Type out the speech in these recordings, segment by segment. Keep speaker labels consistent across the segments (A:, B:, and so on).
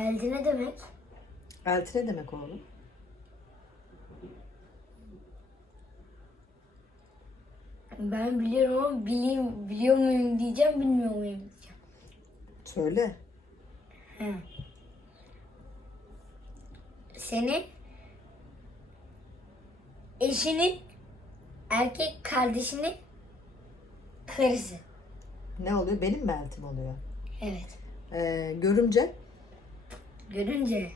A: Elti ne demek?
B: Elti ne demek oğlum?
A: Ben biliyorum ama bileyim, biliyor muyum diyeceğim, bilmiyor muyum diyeceğim.
B: Söyle.
A: He. Senin eşinin erkek kardeşinin karısı.
B: Ne oluyor? Benim mi eltim oluyor?
A: Evet.
B: Ee, görümce.
A: Görünce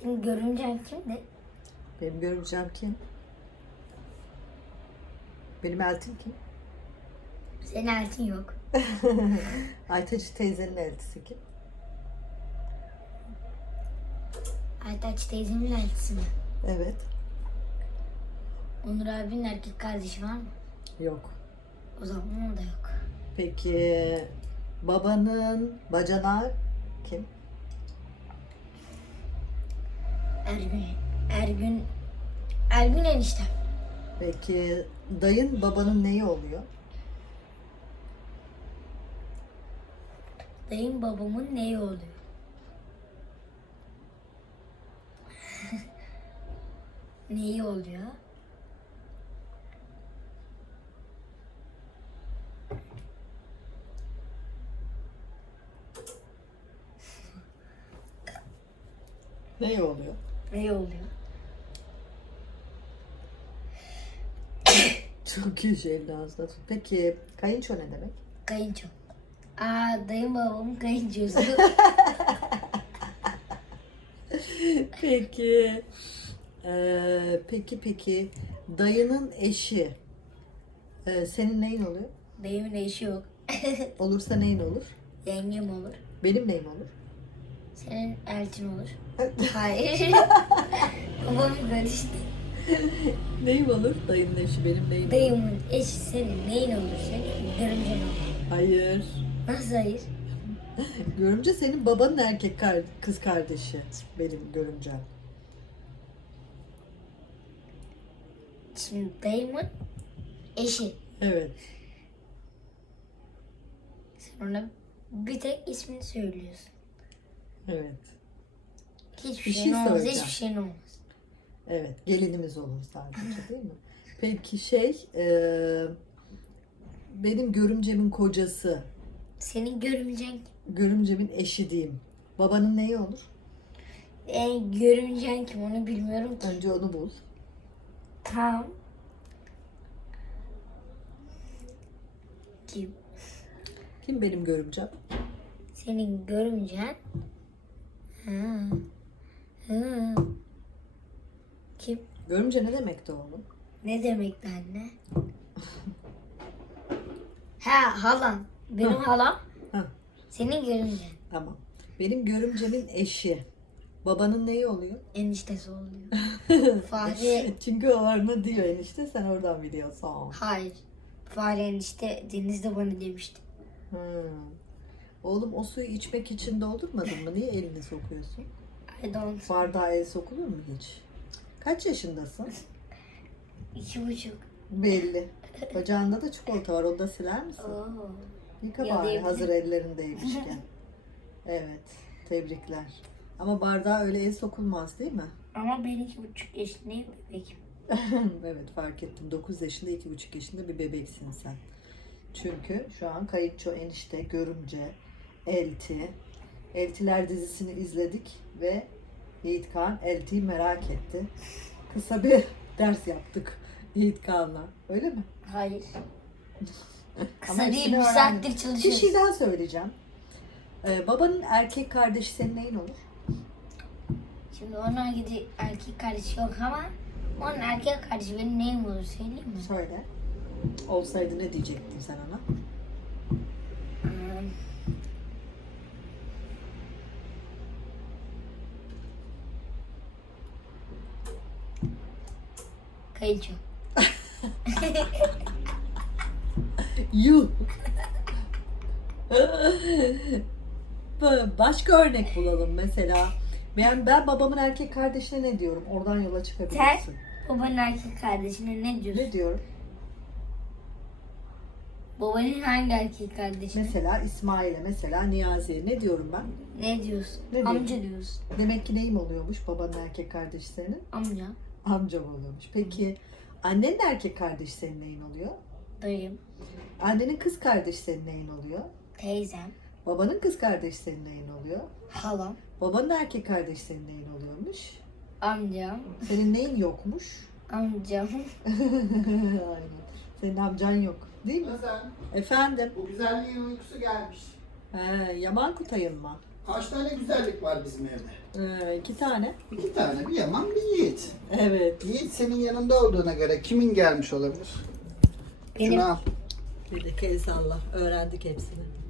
A: senin görümcen kimdi?
B: Benim görümcem kim? Benim eltim kim?
A: Senin eltin yok.
B: Aytacı teyzenin eltisi kim?
A: Aytaç teyzemin eltisi mi?
B: Evet.
A: Onur abinin erkek kardeşi var mı?
B: Yok.
A: O zaman onun da yok.
B: Peki babanın bacanağı kim?
A: Ergün. Ergün. Ergün eniştem.
B: Peki dayın babanın neyi oluyor?
A: Dayım babamın neyi oluyor? neyi oluyor?
B: Neyi oluyor?
A: Neyi oluyor?
B: Çok iyi şey ağzına. Peki kayınço ne demek?
A: Kayınço. Aa dayım babamın kayınçosu.
B: Peki. Ee, peki peki dayının eşi ee, senin neyin oluyor?
A: Dayımın eşi yok.
B: Olursa neyin olur?
A: Yengem olur.
B: Benim neyim olur?
A: Senin eltin olur. Hayır. Babamın kardeşi.
B: neyim olur? Dayının eşi benim neyim olur?
A: Dayımın eşi senin neyin olur? Senin görümcen olur.
B: Hayır.
A: Nasıl hayır?
B: Görümce senin babanın erkek kar- kız kardeşi. Benim görümcem.
A: Şimdi dayımın eşi.
B: Evet.
A: Sen ona bir tek ismini söylüyorsun.
B: Evet.
A: Hiçbir
B: Bir
A: şeyin
B: şey
A: olmaz. Hiçbir şeyin olmaz.
B: Evet. Gelinimiz olur sadece değil mi? Peki şey e, benim görümcemin kocası.
A: Senin görümcen
B: Görümcemin eşi diyeyim. Babanın neyi olur?
A: e, görümcen kim onu bilmiyorum ki.
B: Önce onu bul.
A: Tamam. Kim?
B: Kim benim görümcem?
A: Senin görümcen ha. Kim?
B: Görümce ne demekti oğlum?
A: Ne demekti anne? ha halan. Benim
B: Hı.
A: halam.
B: Ha,
A: Senin görümcen.
B: tamam. Benim görümcemin eşi. Babanın neyi oluyor?
A: Eniştesi oluyor. Fare.
B: Çünkü o orada diyor enişte sen oradan biliyorsun.
A: Hayır. Fare enişte denizde bana demişti.
B: Hmm. Oğlum o suyu içmek için doldurmadın mı? Niye elini sokuyorsun?
A: I don't.
B: Bardağa el sokulur mu hiç? Kaç yaşındasın?
A: İki buçuk.
B: Belli. Bacağında da çikolata var. Onu da siler misin?
A: Oo.
B: Yıka bari hazır ellerindeymişken. evet. Tebrikler. Ama bardağa öyle el sokulmaz değil mi?
A: Ama ben iki buçuk yaşındayım bebekim.
B: evet fark ettim. 9 yaşında 2,5 yaşında bir bebeksin sen. Çünkü şu an kayınço enişte, görümce, elti. Eltiler dizisini izledik ve Yiğit Kağan eltiyi merak etti. Kısa bir ders yaptık Yiğit Kağan'la. Öyle mi?
A: Hayır. Kısa
B: Ama
A: değil
B: hepsini
A: bir
B: öğrendim.
A: saattir
B: Bir
A: çalışıyoruz.
B: şey daha söyleyeceğim. Ee, babanın erkek kardeşi senin neyin olur?
A: Şimdi onun gidi erkek kardeşi yok ama onun erkek kardeşi benim neyim olur söyleyeyim mi?
B: Söyle. Olsaydı ne diyecektin sen ona?
A: Hmm. Kayınço.
B: Yuh. Ba- Başka örnek bulalım mesela. Ben, ben babamın erkek kardeşine ne diyorum? Oradan yola çıkabilirsin.
A: Babanın erkek kardeşine ne diyorsun?
B: Ne diyorum?
A: Babanın hangi erkek kardeşi?
B: Mesela İsmail'e, mesela Niyazi'ye. Ne diyorum ben?
A: Ne diyorsun?
B: Ne?
A: Amca diyorsun.
B: Demek ki neyim oluyormuş babanın erkek kardeşi senin?
A: Amca.
B: Amcam oluyormuş. Peki annenin erkek kardeşi senin neyin oluyor?
A: Dayım.
B: Annenin kız kardeşi senin neyin oluyor?
A: Teyzem.
B: Babanın kız kardeşi senin neyin oluyor?
A: Halam.
B: Babanın erkek kardeşi senin neyin oluyormuş?
A: Amcam.
B: Senin neyin yokmuş?
A: Amcam.
B: Aynen. Senin amcan yok. Değil mi?
C: Özen,
B: Efendim?
C: bu güzelliğin uykusu gelmiş.
B: He, Yaman Kutay'ın mı?
C: Kaç tane güzellik var bizim evde?
B: Ee, iki tane.
C: İki tane, bir Yaman, bir Yiğit.
B: Evet.
C: Yiğit senin yanında olduğuna göre kimin gelmiş olabilir?
A: Benim.
C: Şunu al.
B: Bir de salla. Öğrendik hepsini.